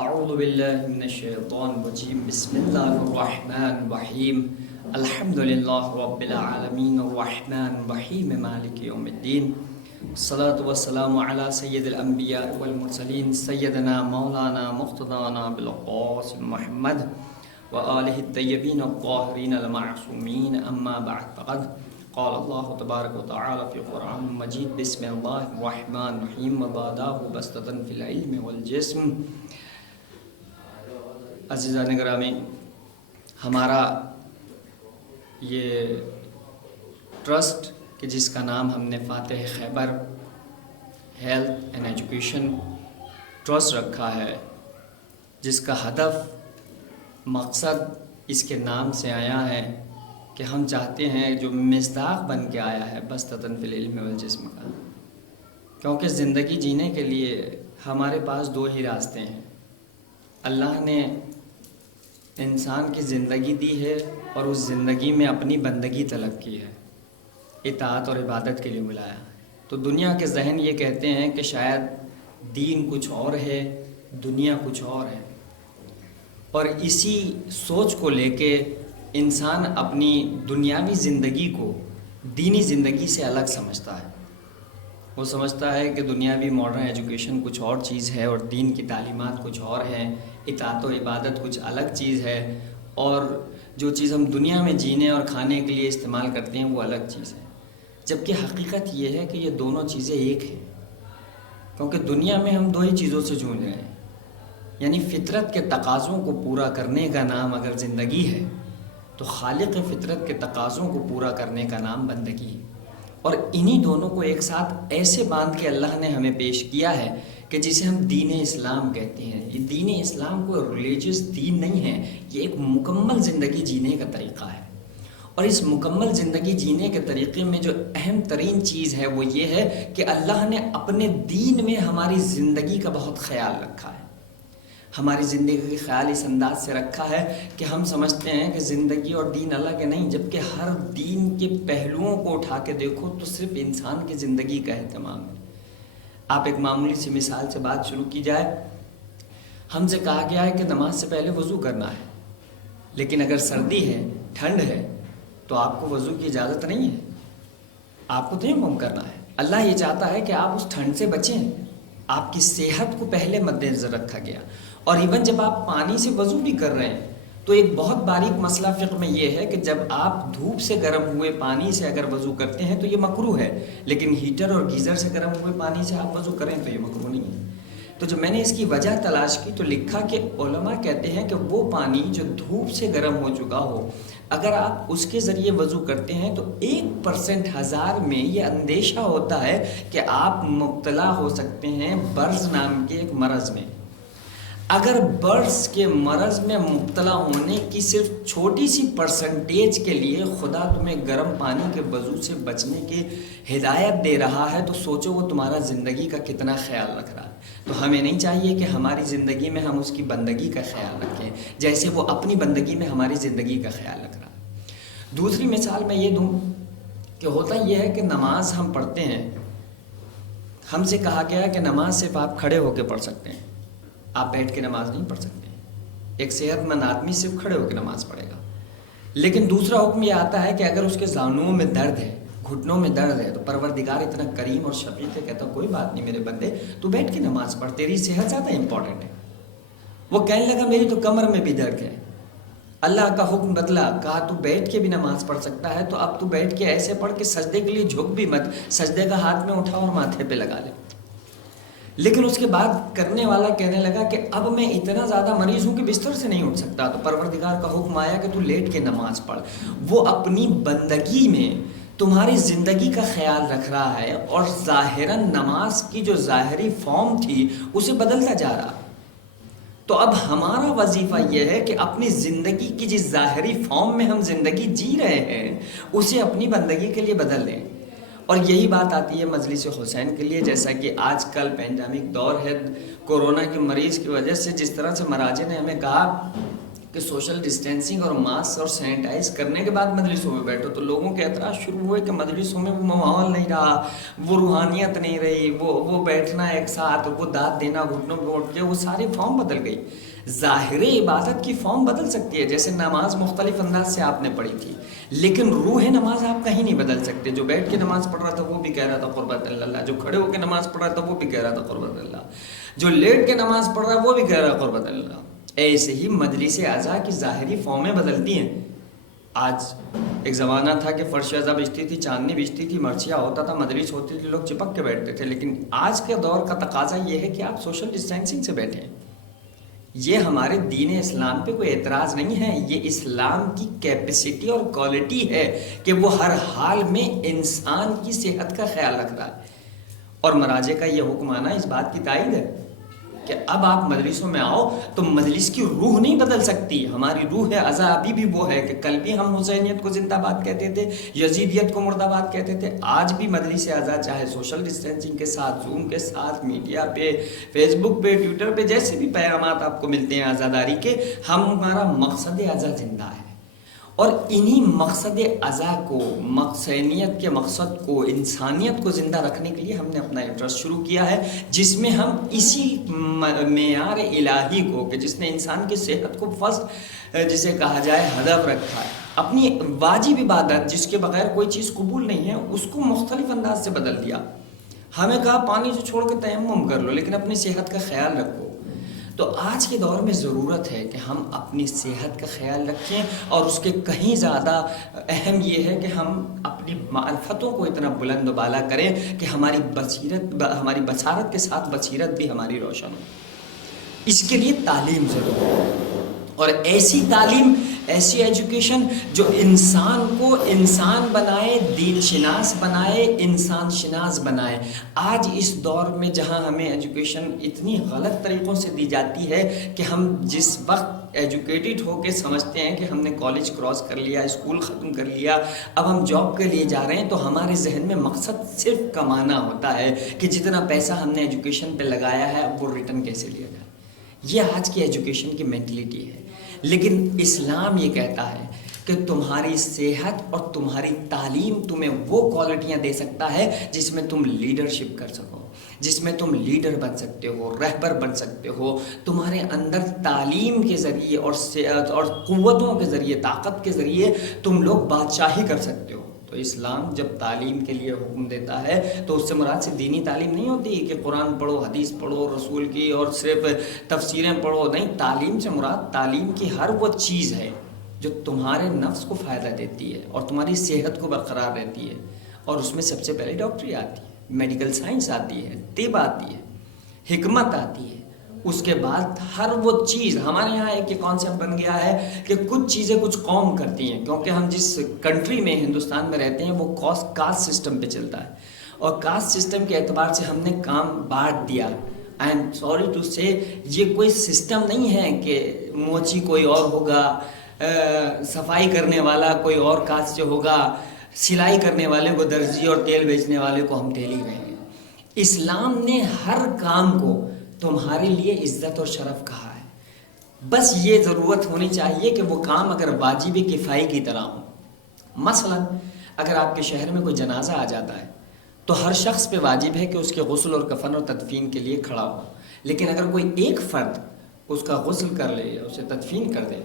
اعوذ باللہ من الشیطان الرجیم بسم اللہ الرحمن الرحیم الحمد للہ رب العالمین الرحمن الرحیم مالک یوم الدین الصلاة والسلام علی سید الانبیاء والمرسلین سیدنا مولانا مقتدانا بالقاسم محمد وآلہ الطیبین الطاہرین المعصومین اما بعد فقد قال اللہ تبارک و تعالی فی قرآن مجید بسم اللہ الرحمن الرحیم وباداہ بسطة فی العلم والجسم۔ عزیزان گرامی، ہمارا یہ ٹرسٹ کہ جس کا نام ہم نے فاتح خیبر ہیلتھ اینڈ ایجوکیشن ٹرسٹ رکھا ہے، جس کا ہدف مقصد اس کے نام سے آیا ہے کہ ہم چاہتے ہیں جو مصداق بن کے آیا ہے بسطۃ فی العلم والجسم کا، کیونکہ زندگی جینے کے لیے ہمارے پاس دو ہی راستے ہیں۔ اللہ نے انسان کی زندگی دی ہے اور اس زندگی میں اپنی بندگی طلب کی ہے، اطاعت اور عبادت کے لیے بلایا۔ تو دنیا کے ذہن یہ کہتے ہیں کہ شاید دین کچھ اور ہے، دنیا کچھ اور ہے، اور اسی سوچ کو لے کے انسان اپنی دنیاوی زندگی کو دینی زندگی سے الگ سمجھتا ہے۔ وہ سمجھتا ہے کہ دنیاوی ماڈرن ایجوکیشن کچھ اور چیز ہے اور دین کی تعلیمات کچھ اور ہیں، اطاعت و عبادت کچھ الگ چیز ہے، اور جو چیز ہم دنیا میں جینے اور کھانے کے لیے استعمال کرتے ہیں وہ الگ چیز ہے۔ جبکہ حقیقت یہ ہے کہ یہ دونوں چیزیں ایک ہیں، کیونکہ دنیا میں ہم دو ہی چیزوں سے جونج رہے ہیں، یعنی فطرت کے تقاضوں کو پورا کرنے کا نام اگر زندگی ہے تو خالق فطرت کے تقاضوں کو پورا کرنے کا نام بندگی ہے، اور انہی دونوں کو ایک ساتھ ایسے باندھ کے اللہ نے ہمیں پیش کیا ہے کہ جسے ہم دین اسلام کہتے ہیں۔ یہ دین اسلام کوئی ریلیجس دین نہیں ہے، یہ ایک مکمل زندگی جینے کا طریقہ ہے، اور اس مکمل زندگی جینے کے طریقے میں جو اہم ترین چیز ہے وہ یہ ہے کہ اللہ نے اپنے دین میں ہماری زندگی کا بہت خیال رکھا ہے۔ ہماری زندگی کا خیال اس انداز سے رکھا ہے کہ ہم سمجھتے ہیں کہ زندگی اور دین الگ ہے، نہیں، جبکہ ہر دین کے پہلوؤں کو اٹھا کے دیکھو تو صرف انسان کی زندگی کا اہتمام ہے۔ آپ ایک معمولی سی مثال سے بات شروع کی جائے، ہم سے کہا گیا ہے کہ نماز سے پہلے وضو کرنا ہے، لیکن اگر سردی ہے، ٹھنڈ ہے، تو آپ کو وضو کی اجازت نہیں ہے، آپ کو تیمم کرنا ہے۔ اللہ یہ چاہتا ہے کہ آپ اس ٹھنڈ سے بچیں، آپ کی صحت کو پہلے مد نظر رکھا گیا۔ اور ایون جب آپ پانی سے وضو بھی کر رہے ہیں تو ایک بہت باریک مسئلہ فقہ میں یہ ہے کہ جب آپ دھوپ سے گرم ہوئے پانی سے اگر وضو کرتے ہیں تو یہ مکروہ ہے، لیکن ہیٹر اور گیزر سے گرم ہوئے پانی سے آپ وضو کریں تو یہ مکروہ نہیں ہے۔ تو جب میں نے اس کی وجہ تلاش کی تو لکھا کہ علماء کہتے ہیں کہ وہ پانی جو دھوپ سے گرم ہو چکا ہو، اگر آپ اس کے ذریعے وضو کرتے ہیں تو 1% ہزار میں یہ اندیشہ ہوتا ہے کہ آپ مبتلا ہو سکتے ہیں برز نام کے ایک مرض میں۔ اگر برس کے مرض میں مبتلا ہونے کی صرف چھوٹی سی پرسنٹیج کے لیے خدا تمہیں گرم پانی کے وضو سے بچنے کی ہدایت دے رہا ہے تو سوچو وہ تمہارا زندگی کا کتنا خیال رکھ رہا ہے۔ تو ہمیں نہیں چاہیے کہ ہماری زندگی میں ہم اس کی بندگی کا خیال رکھیں جیسے وہ اپنی بندگی میں ہماری زندگی کا خیال رکھ رہا ہے۔ دوسری مثال میں یہ دوں کہ ہوتا یہ ہے کہ نماز ہم پڑھتے ہیں، ہم سے کہا گیا ہے کہ نماز صرف آپ کھڑے ہو کے پڑھ سکتے ہیں، آپ بیٹھ کے نماز نہیں پڑھ سکتے۔ ایک صحت مند آدمی صرف کھڑے ہو کے نماز پڑھے گا، لیکن دوسرا حکم یہ آتا ہے کہ اگر اس کے زانوؤں میں درد ہے، گھٹنوں میں درد ہے، تو پروردگار اتنا کریم اور شفیق ہے، کہتا کوئی بات نہیں میرے بندے، تو بیٹھ کے نماز پڑھ، تیری صحت زیادہ امپورٹنٹ ہے۔ وہ کہنے لگا میری تو کمر میں بھی درد ہے، اللہ کا حکم بدلا، کہا تو بیٹھ کے بھی نماز پڑھ سکتا ہے، تو اب تو بیٹھ کے ایسے پڑھ کہ سجدے کے لیے جھک بھی مت، سجدے کا ہاتھ میں اٹھا اور ماتھے پہ لگا لے۔ لیکن اس کے بعد کرنے والا کہنے لگا کہ اب میں اتنا زیادہ مریض ہوں کہ بستر سے نہیں اٹھ سکتا، تو پروردگار کا حکم آیا کہ تو لیٹ کے نماز پڑھ۔ وہ اپنی بندگی میں تمہاری زندگی کا خیال رکھ رہا ہے، اور ظاہراً نماز کی جو ظاہری فارم تھی اسے بدلتا جا رہا۔ تو اب ہمارا وظیفہ یہ ہے کہ اپنی زندگی کی جس ظاہری فارم میں ہم زندگی جی رہے ہیں اسے اپنی بندگی کے لیے بدل لیں۔ اور یہی بات آتی ہے مجلس حسین کے لیے، جیسا کہ آج کل پینڈیمک دور ہے، کورونا کے مریض کی وجہ سے جس طرح سے مراجع نے ہمیں کہا کہ سوشل ڈسٹینسنگ اور ماسک اور سینیٹائز کرنے کے بعد مجلسوں میں بیٹھو، تو لوگوں کے اعتراض شروع ہوئے کہ مجلسوں میں وہ ماحول نہیں رہا، وہ روحانیت نہیں رہی، وہ بیٹھنا ایک ساتھ، وہ داد دینا گھٹنوں پہ اٹھ کے، وہ ساری فارم بدل گئی۔ ظاہر عبادت کی فارم بدل سکتی ہے، جیسے نماز مختلف انداز سے آپ نے پڑھی تھی، لیکن روح نماز آپ کہیں نہیں بدل سکتے۔ جو بیٹھ کے نماز پڑھ رہا تھا وہ بھی کہہ رہا تھا قربت اللہ، جو کھڑے ہو کے نماز پڑھ رہا تھا وہ بھی کہہ رہا تھا قربت اللہ، جو لیٹ کے نماز پڑھ رہا ہے وہ بھی کہہ رہا ہے قربت اللہ۔ ایسے ہی مجلس اعضاء کی ظاہری فارمیں بدلتی ہیں۔ آج ایک زمانہ تھا کہ فرش اعضاء بچتی تھی، چاندنی بچتی تھی، مرچیاں ہوتا تھا، مجلس ہوتی تھی، لوگ چپک کے بیٹھتے تھے، لیکن آج کے دور کا تقاضا یہ ہے کہ آپ سوشل ڈسٹینسنگ سے بیٹھیں۔ یہ ہمارے دین اسلام پہ کوئی اعتراض نہیں ہے، یہ اسلام کی کیپیسٹی اور کوالٹی ہے کہ وہ ہر حال میں انسان کی صحت کا خیال رکھ رہا ہے۔ اور مراجع کا یہ حکم آنا اس بات کی تائید ہے کہ اب آپ مجلسوں میں آؤ تو مجلس کی روح نہیں بدل سکتی۔ ہماری روح اعضاء ابھی بھی وہ ہے کہ کل بھی ہم حسینیت کو زندہ باد کہتے تھے، یزیدیت کو مردہ باد کہتے تھے، آج بھی مجلس اعضاء چاہے سوشل ڈسٹینسنگ کے ساتھ، زوم کے ساتھ، میڈیا پہ، فیس بک پہ، ٹویٹر پہ، جیسے بھی پیغامات آپ کو ملتے ہیں عزاداری کے، ہمارا مقصد اعضاء زندہ ہے۔ اور انہی مقصد اعضاء کو، مقصینیت کے مقصد کو، انسانیت کو زندہ رکھنے کے لیے ہم نے اپنا ایک ٹرسٹ شروع کیا ہے، جس میں ہم اسی معیار الہی کو، کہ جس نے انسان کی صحت کو فرسٹ جسے کہا جائے ہدف رکھا ہے، اپنی واجب عبادت جس کے بغیر کوئی چیز قبول نہیں ہے، اس کو مختلف انداز سے بدل دیا۔ ہمیں کہا پانی سے چھوڑ کے تیمم کر لو، لیکن اپنی صحت کا خیال رکھو۔ تو آج کے دور میں ضرورت ہے کہ ہم اپنی صحت کا خیال رکھیں، اور اس کے کہیں زیادہ اہم یہ ہے کہ ہم اپنی معرفتوں کو اتنا بلند و بالا کریں کہ ہماری بصارت کے ساتھ بصیرت بھی ہماری روشن ہو۔ اس کے لیے تعلیم ضروری ہے، اور ایسی تعلیم، ایسی ایجوکیشن جو انسان کو انسان بنائے، دین شناس بنائے، انسان شناس بنائے۔ آج اس دور میں جہاں ہمیں ایجوکیشن اتنی غلط طریقوں سے دی جاتی ہے کہ ہم جس وقت ایجوکیٹڈ ہو کے سمجھتے ہیں کہ ہم نے کالج کراس کر لیا، اسکول ختم کر لیا، اب ہم جاب کے لیے جا رہے ہیں، تو ہمارے ذہن میں مقصد صرف کمانا ہوتا ہے کہ جتنا پیسہ ہم نے ایجوکیشن پہ لگایا ہے اب وہ ریٹرن کیسے لیا جائے۔ یہ آج کی ایجوکیشن کی مینٹلٹی ہے۔ لیکن اسلام یہ کہتا ہے کہ تمہاری صحت اور تمہاری تعلیم تمہیں وہ کوالٹیاں دے سکتا ہے جس میں تم لیڈرشپ کر سکو، جس میں تم لیڈر بن سکتے ہو، رہبر بن سکتے ہو۔ تمہارے اندر تعلیم کے ذریعے اور قوتوں کے ذریعے، طاقت کے ذریعے تم لوگ بادشاہی کر سکتے ہو۔ تو اسلام جب تعلیم کے لیے حکم دیتا ہے تو اس سے مراد صرف دینی تعلیم نہیں ہوتی کہ قرآن پڑھو، حدیث پڑھو، رسول کی اور صرف تفسیریں پڑھو، نہیں، تعلیم سے مراد تعلیم کی ہر وہ چیز ہے جو تمہارے نفس کو فائدہ دیتی ہے اور تمہاری صحت کو برقرار رہتی ہے۔ اور اس میں سب سے پہلے ڈاکٹری آتی ہے، میڈیکل سائنس آتی ہے، طب آتی ہے، حکمت آتی ہے۔ اس کے بعد ہر وہ چیز، ہمارے یہاں ایک کانسیپٹ بن گیا ہے کہ کچھ چیزیں کچھ قوم کرتی ہیں، کیونکہ ہم جس کنٹری میں، ہندوستان میں رہتے ہیں، وہ کاسٹ سسٹم پہ چلتا ہے، اور کاسٹ سسٹم کے اعتبار سے ہم نے کام بانٹ دیا۔ آئی ایم سوری ٹو سے، یہ کوئی سسٹم نہیں ہے کہ موچی کوئی اور ہوگا، صفائی کرنے والا کوئی اور کاسٹ سے ہوگا، سلائی کرنے والے کو درزی اور تیل بیچنے والے کو ہم تیل ہی کہیں گے۔ اسلام نے ہر کام کو تمہارے لیے عزت اور شرف کہا ہے، بس یہ ضرورت ہونی چاہیے کہ وہ کام اگر واجب کفائی کی طرح ہو۔ مثلا اگر آپ کے شہر میں کوئی جنازہ آ جاتا ہے تو ہر شخص پہ واجب ہے کہ اس کے غسل اور کفن اور تدفین کے لیے کھڑا ہو، لیکن اگر کوئی ایک فرد اس کا غسل کر لے یا اسے تدفین کر دے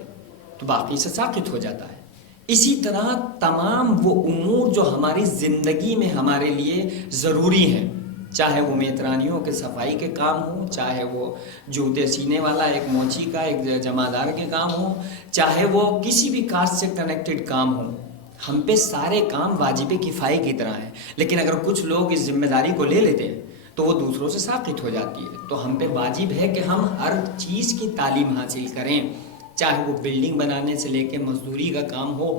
تو باقی سے ساقط ہو جاتا ہے۔ اسی طرح تمام وہ امور جو ہماری زندگی میں ہمارے لیے ضروری ہیں، چاہے وہ میترانیوں کے صفائی کے کام ہوں، چاہے وہ جوتے سینے والا ایک موچی کا، ایک جمعدار کے کام ہوں، چاہے وہ کسی بھی کاسٹ سے کنیکٹڈ کام ہوں، ہم پہ سارے کام واجب کفائی کی طرح ہیں۔ لیکن اگر کچھ لوگ اس ذمہ داری کو لے لیتے ہیں تو وہ دوسروں سے ساقط ہو جاتی ہے۔ تو ہم پہ واجب ہے کہ ہم ہر چیز کی تعلیم حاصل کریں، چاہے وہ بلڈنگ بنانے سے لے کے مزدوری کا کام ہو،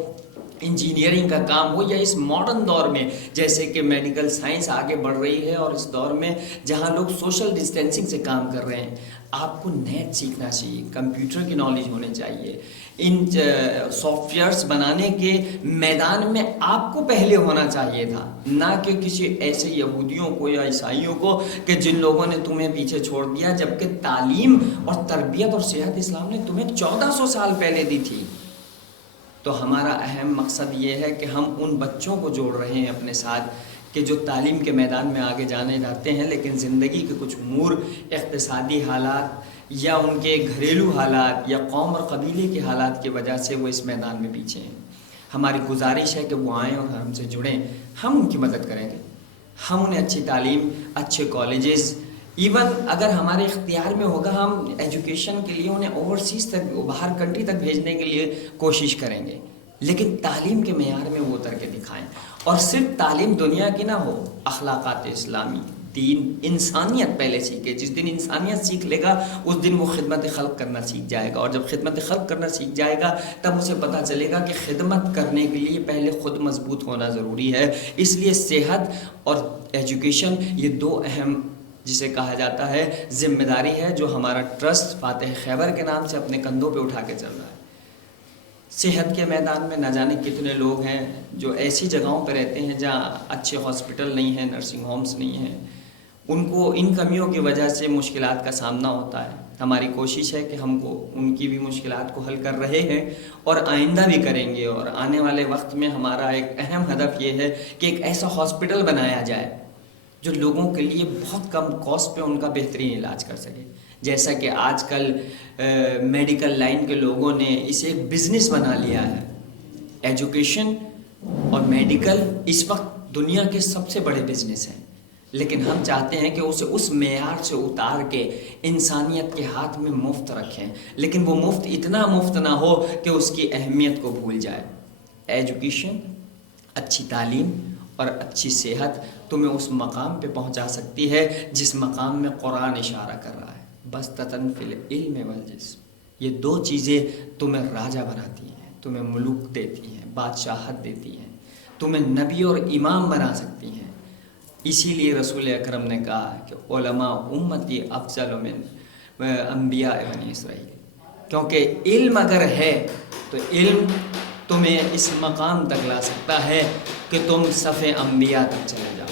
انجینئرنگ کا کام ہو، یا اس ماڈرن دور میں جیسے کہ میڈیکل سائنس آگے بڑھ رہی ہے، اور اس دور میں جہاں لوگ سوشل ڈسٹینسنگ سے کام کر رہے ہیں، آپ کو نیٹ سیکھنا چاہیے، کمپیوٹر کی نالج ہونی چاہیے، ان سافٹ ویئرس بنانے کے میدان میں آپ کو پہلے ہونا چاہیے تھا، نہ کہ کسی ایسے یہودیوں کو یا عیسائیوں کو کہ جن لوگوں نے تمہیں پیچھے چھوڑ دیا، جبکہ تعلیم اور تربیت اور صحت اسلام نے تمہیں 1400 سال پہلے دی تھی۔ تو ہمارا اہم مقصد یہ ہے کہ ہم ان بچوں کو جوڑ رہے ہیں اپنے ساتھ کہ جو تعلیم کے میدان میں آگے جانے جاتے ہیں، لیکن زندگی کے کچھ امور، اقتصادی حالات یا ان کے گھریلو حالات یا قوم اور قبیلے کے حالات کی وجہ سے وہ اس میدان میں پیچھے ہیں۔ ہماری گزارش ہے کہ وہ آئیں اور ہم سے جڑیں، ہم ان کی مدد کریں گے، ہم انہیں اچھی تعلیم، اچھے کالجز، ایون اگر ہمارے اختیار میں ہوگا ہم ایجوکیشن کے لیے انہیں اوورسیز تک، باہر کنٹری تک بھیجنے کے لیے کوشش کریں گے، لیکن تعلیم کے معیار میں وہ اتر کے دکھائیں۔ اور صرف تعلیم دنیا کی نہ ہو، اخلاقات اسلامی، دین، انسانیت پہلے سیکھے۔ جس دن انسانیت سیکھ لے گا اس دن وہ خدمت خلق کرنا سیکھ جائے گا، اور جب خدمت خلق کرنا سیکھ جائے گا تب اسے پتہ چلے گا کہ خدمت کرنے کے لیے پہلے خود مضبوط ہونا ضروری ہے۔ اس لیے صحت اور ایجوکیشن یہ دو اہم، جسے کہا جاتا ہے ذمہ داری ہے، جو ہمارا ٹرسٹ فاتح خیبر کے نام سے اپنے کندھوں پہ اٹھا کے چل رہا ہے۔ صحت کے میدان میں نہ جانے کتنے لوگ ہیں جو ایسی جگہوں پہ رہتے ہیں جہاں اچھے ہاسپٹل نہیں ہیں، نرسنگ ہومز نہیں ہیں، ان کو ان کمیوں کی وجہ سے مشکلات کا سامنا ہوتا ہے۔ ہماری کوشش ہے کہ ہم کو ان کی بھی مشکلات کو حل کر رہے ہیں اور آئندہ بھی کریں گے، اور آنے والے وقت میں ہمارا ایک اہم ہدف یہ ہے کہ ایک ایسا ہاسپٹل بنایا جائے جو لوگوں کے لیے بہت کم کاسٹ پہ ان کا بہترین علاج کر سکے۔ جیسا کہ آج کل میڈیکل لائن کے لوگوں نے اسے ایک بزنس بنا لیا ہے۔ ایجوکیشن اور میڈیکل اس وقت دنیا کے سب سے بڑے بزنس ہیں، لیکن ہم چاہتے ہیں کہ اسے اس معیار سے اتار کے انسانیت کے ہاتھ میں مفت رکھیں، لیکن وہ مفت اتنا مفت نہ ہو کہ اس کی اہمیت کو بھول جائے۔ ایجوکیشن، اچھی تعلیم اور اچھی صحت تمہیں اس مقام پہ پہنچا سکتی ہے جس مقام میں قرآن اشارہ کر رہا ہے، بسطۃ فی العلم والجسم۔ یہ دو چیزیں تمہیں راجہ بناتی ہیں، تمہیں ملوک دیتی ہیں، بادشاہت دیتی ہیں، تمہیں نبی اور امام بنا سکتی ہیں۔ اسی لیے رسول اکرم نے کہا کہ علماء امتی افضل من انبیاء بنی اسرائیل، کیونکہ علم اگر ہے تو علم تمہیں اس مقام تک لا سکتا ہے کہ تم صف انبیاء تک چلے جاؤ۔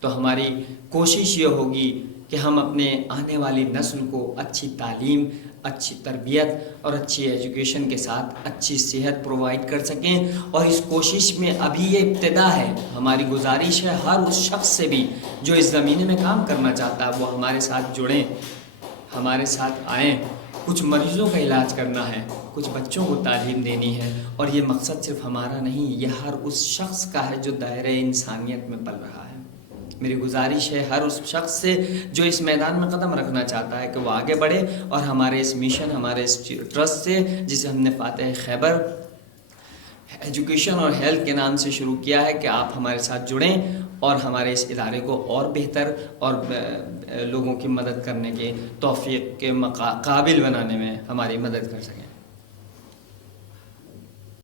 تو ہماری کوشش یہ ہوگی کہ ہم اپنے آنے والی نسل کو اچھی تعلیم، اچھی تربیت اور اچھی ایجوکیشن کے ساتھ اچھی صحت پرووائڈ کر سکیں، اور اس کوشش میں ابھی یہ ابتدا ہے۔ ہماری گزارش ہے ہر اس شخص سے بھی جو اس زمینے میں کام کرنا چاہتا ہے وہ ہمارے ساتھ جڑیں، ہمارے ساتھ آئیں۔ کچھ مریضوں کا علاج کرنا ہے، کچھ بچوں کو تعلیم دینی ہے، اور یہ مقصد صرف ہمارا نہیں، یہ ہر اس شخص کا ہے جو دائرۂ انسانیت میں پل رہا ہے۔ میری گزارش ہے ہر اس شخص سے جو اس میدان میں قدم رکھنا چاہتا ہے کہ وہ آگے بڑھے، اور ہمارے اس مشن، ہمارے اس ٹرسٹ سے جسے ہم نے فاتح خیبر ایجوکیشن اور ہیلتھ کے نام سے شروع کیا ہے، کہ آپ ہمارے ساتھ جڑیں اور ہمارے اس ادارے کو اور بہتر اور لوگوں کی مدد کرنے کے توفیق کے قابل بنانے میں ہماری مدد کر سکیں۔